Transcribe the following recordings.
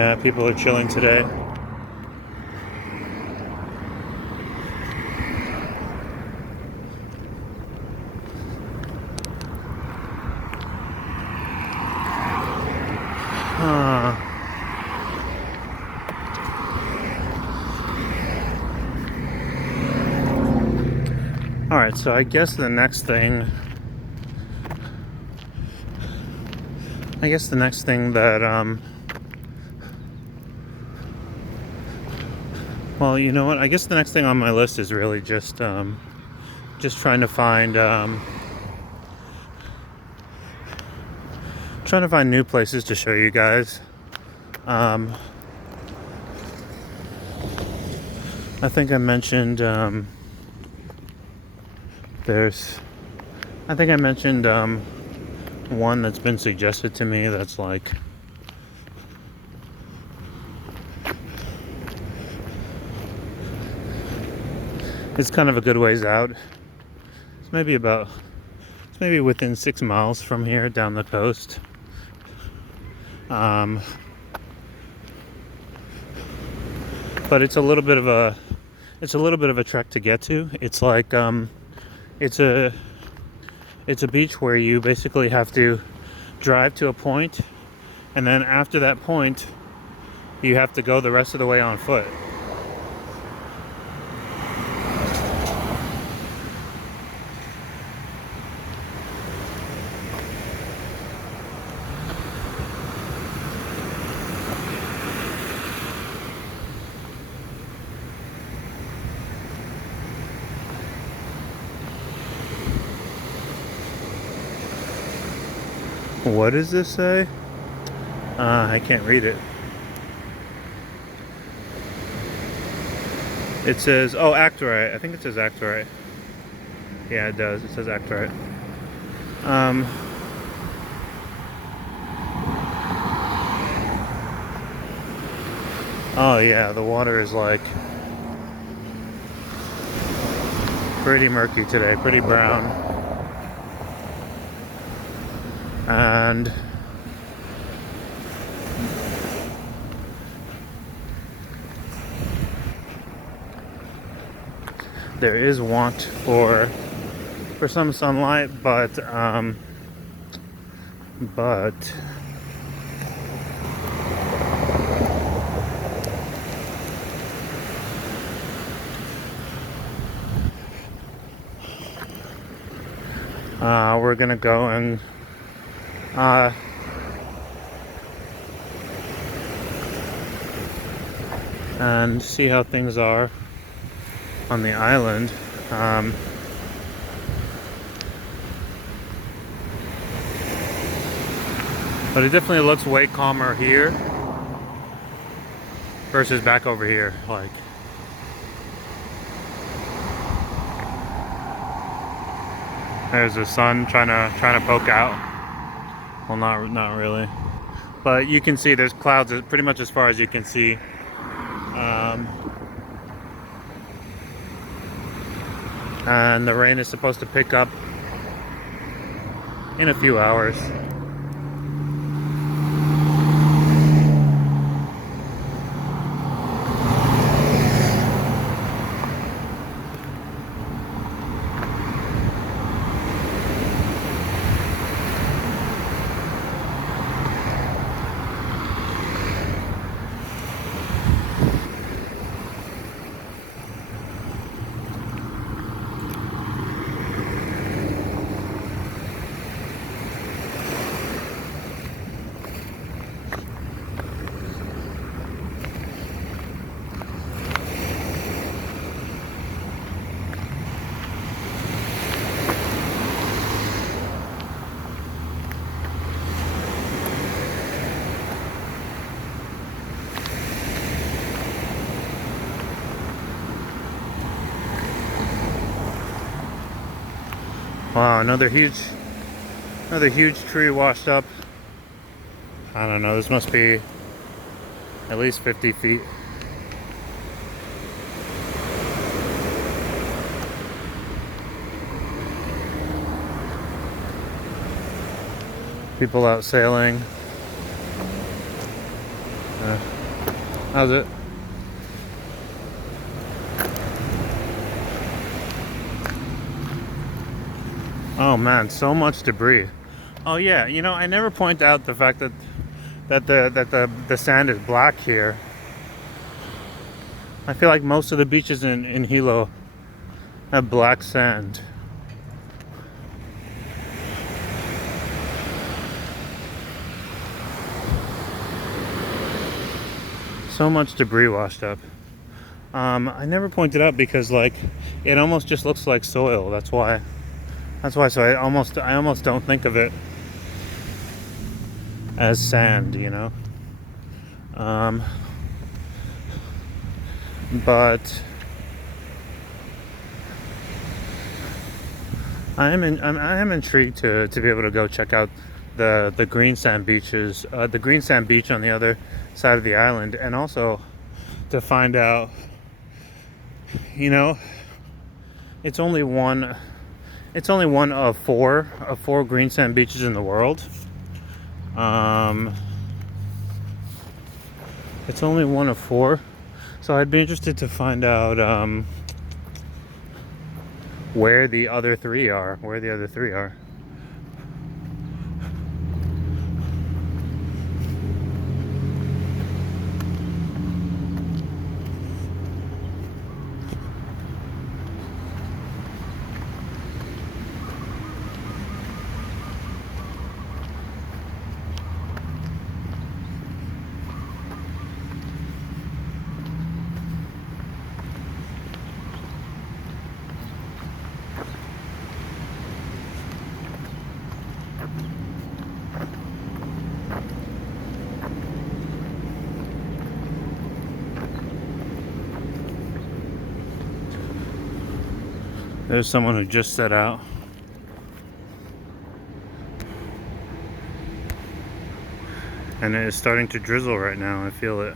Yeah, people are chilling today. Alright, so I guess the next thing that well, you know what? I guess the next thing on my list is really just trying to find new places to show you guys. I think I mentioned one that's been suggested to me that's like it's kind of a good ways out. It's maybe within 6 miles from here down the coast. But it's a little bit of a trek to get to. It's like it's a beach where you basically have to drive to a point, and then after that point you have to go the rest of the way on foot. What does this say? I can't read it. It says, oh, act right. I think it says act right. Yeah, it does. It says act right. Oh yeah, the water is like pretty murky today, pretty brown. And there is want for some sunlight, but we're gonna go and see how things are on the island. But it definitely looks way calmer here versus back over here. Like, there's the sun trying to poke out. Well, not really, but you can see there's clouds pretty much as far as you can see. And the rain is supposed to pick up in a few hours. Wow, another huge tree washed up. I don't know, this must be at least 50 feet. People out sailing. How's it? Oh man, so much debris. Oh yeah, you know, I never point out the fact that the sand is black here. I feel like most of the beaches in Hilo have black sand. So much debris washed up. I never pointed out because like it almost just looks like soil. That's why. So I almost don't think of it as sand, you know. Um, but I am intrigued to be able to go check out the green sand beaches, the green sand beach on the other side of the island, and also to find out, you know, it's only one of four green sand beaches in the world. It's only one of four, so I'd be interested to find out where the other three are. There's someone who just set out. And it is starting to drizzle right now, I feel it.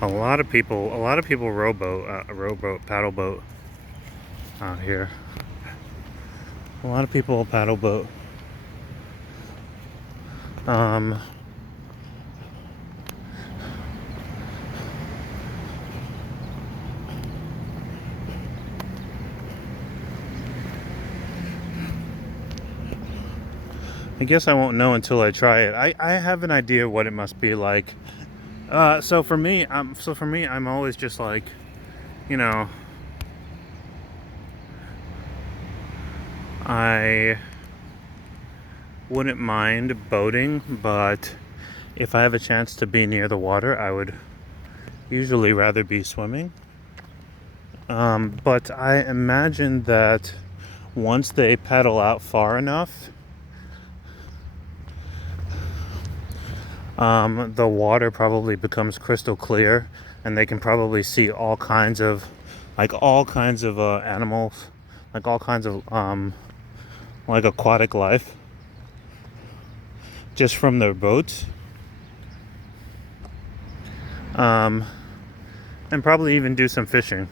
A lot of people paddle boat out here. A lot of people paddle boat. I guess I won't know until I try it. I have an idea what it must be like. So for me, I'm always just like, you know, I wouldn't mind boating, but if I have a chance to be near the water, I would usually rather be swimming. But I imagine that once they paddle out far enough, the water probably becomes crystal clear, and they can probably see all kinds of animals, like all kinds of like aquatic life, just from their boats. And probably even do some fishing.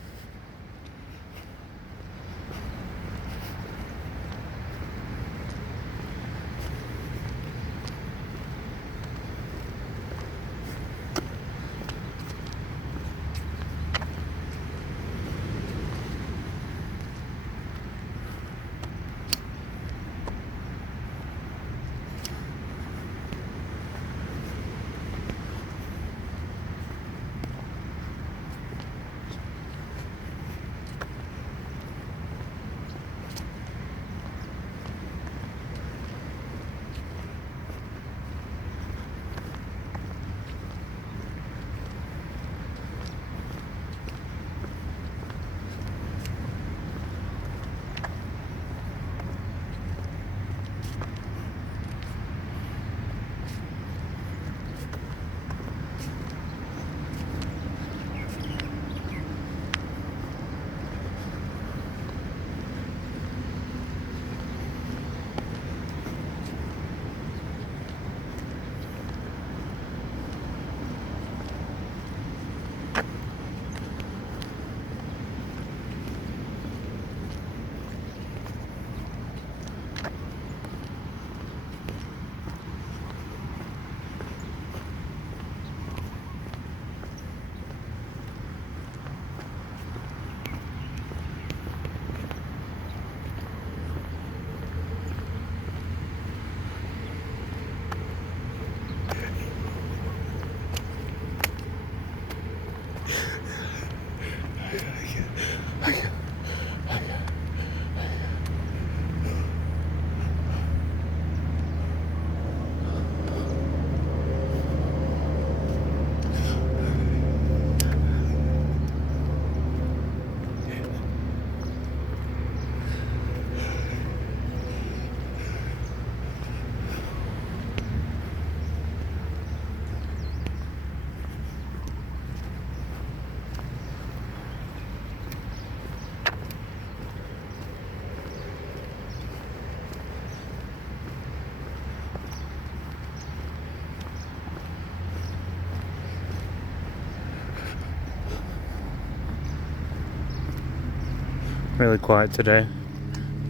really quiet today.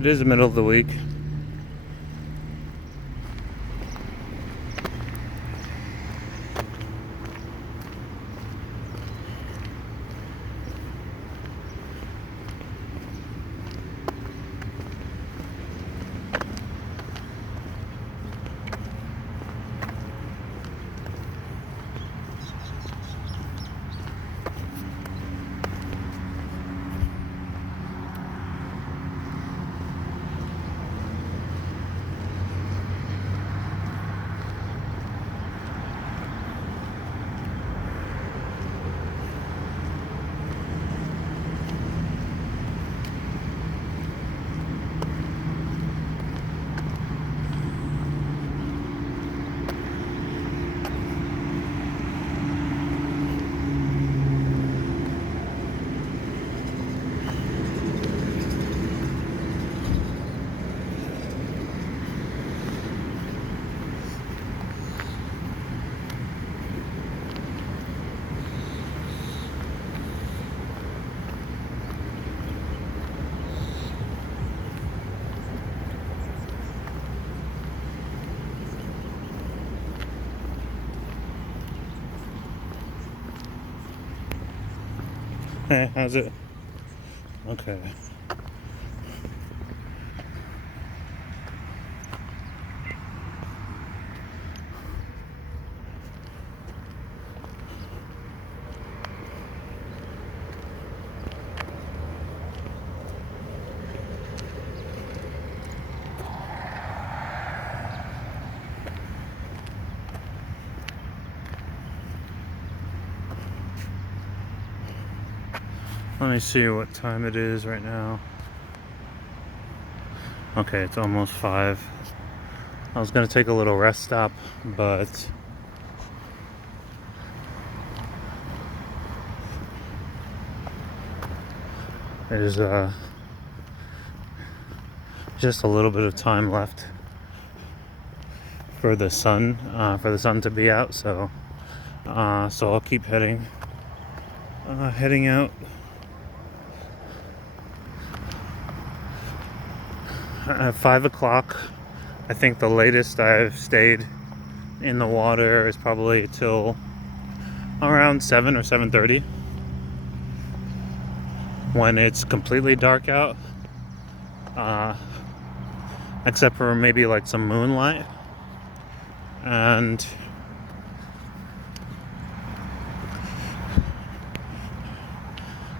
It is the middle of the week. Hey, how's it? Okay. Let me see what time it is right now. Okay, it's almost 5. I was gonna take a little rest stop, but there's just a little bit of time left for the sun to be out. So I'll keep heading out. At 5 o'clock, I think the latest I've stayed in the water is probably till around 7 or 7:30, when it's completely dark out, except for maybe like some moonlight. And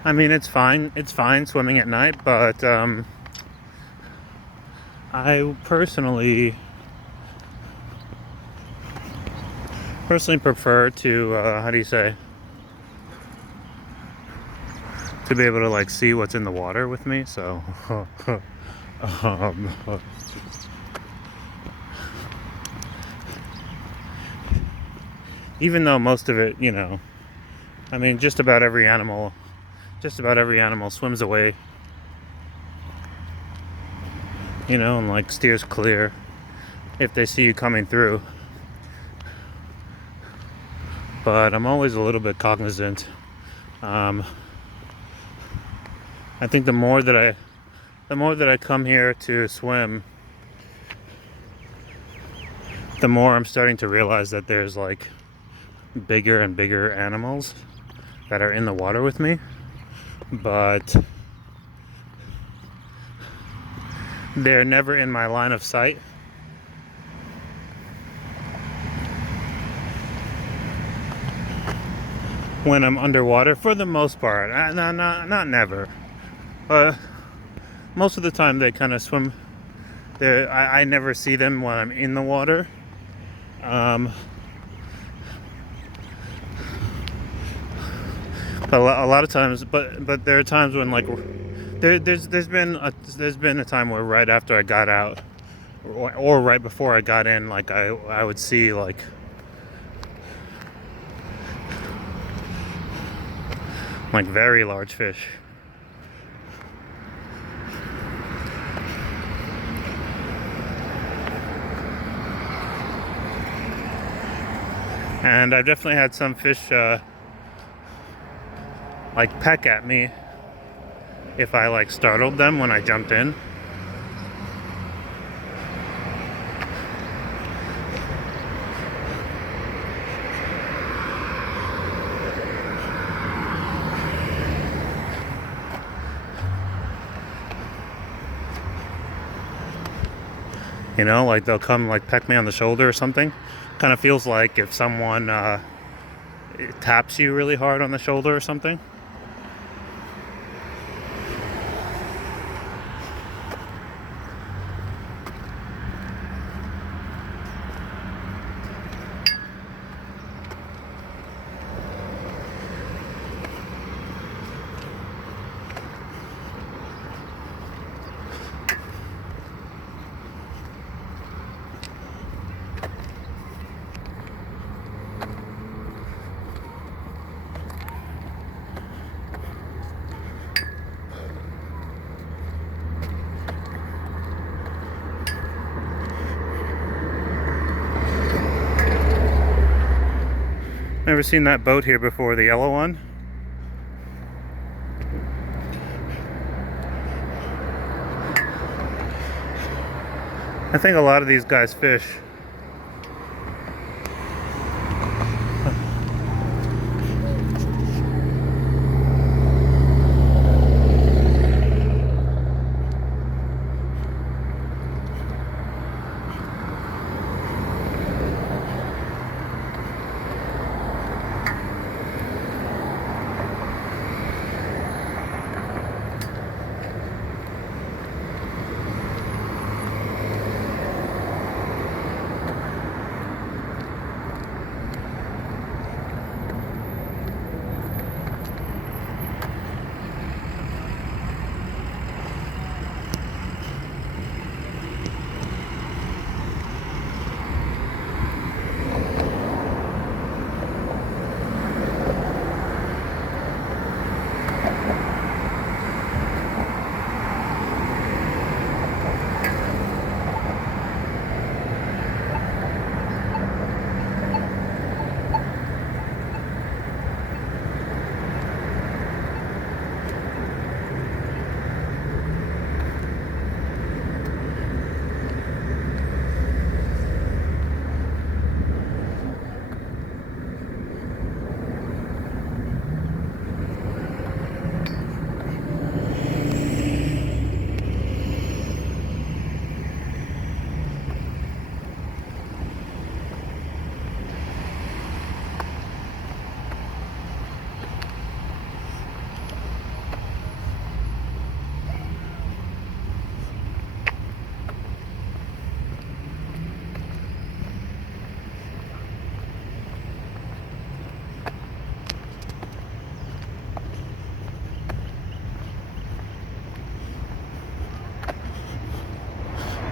I mean, it's fine swimming at night, but I personally prefer to how do you say, to be able to like see what's in the water with me. So even though most of it, I mean, just about every animal swims away, and like steers clear if they see you coming through. But I'm always a little bit cognizant. I think the more that I come here to swim, the more I'm starting to realize that there's like bigger and bigger animals that are in the water with me, but they're never in my line of sight. When I'm underwater, for the most part, not never, but most of the time they kind of swim. I never see them when I'm in the water. But a lot of times, but there are times when like there's been a time where right after I got out, or right before I got in, like I would see like very large fish. And I've definitely had some fish like peck at me if I like startled them when I jumped in. You know, like they'll come like peck me on the shoulder or something. Kind of feels like if someone taps you really hard on the shoulder or something. Never seen that boat here before, the yellow one. I think a lot of these guys fish.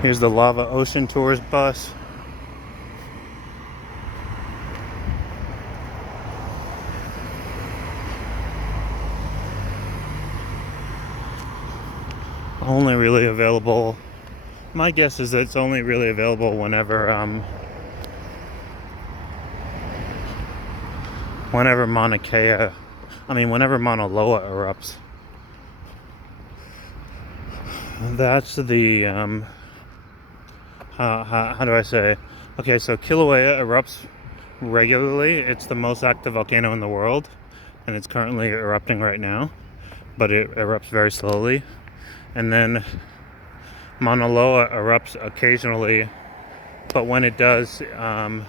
Here's the Lava Ocean Tours bus. Only really available, my guess is that it's only really available whenever whenever Mauna Loa erupts. That's the how do I say? Okay, so Kilauea erupts regularly. It's the most active volcano in the world, and it's currently erupting right now, but it erupts very slowly. And then Mauna Loa erupts occasionally, but when it does, I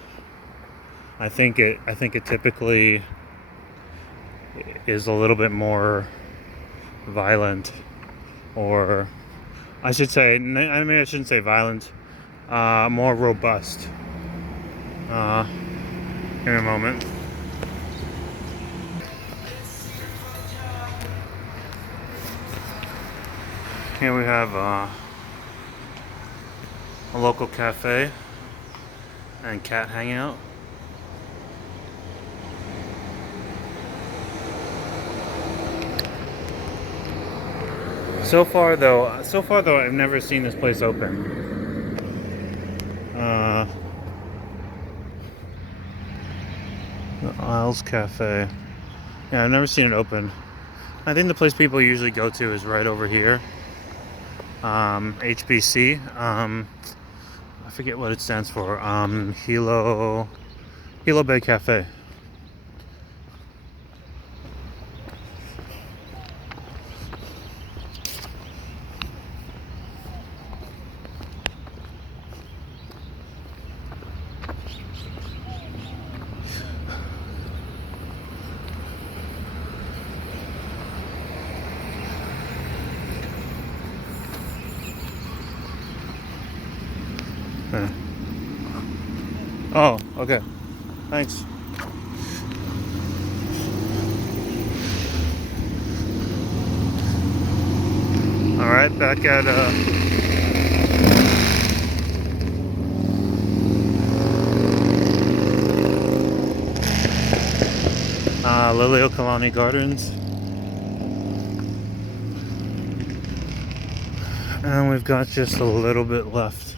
think it typically is a little bit more violent, or I should say, I shouldn't say violent, more robust. Give me a moment. Here we have a local cafe and cat hangout. So far though, I've never seen this place open. The Isles Cafe. Yeah, I've never seen it open. I think the place people usually go to is right over here. HBC. I forget what it stands for. Hilo Bay Cafe. Oh, okay. Thanks. All right, back at Liliuokalani Gardens, and we've got just a little bit left.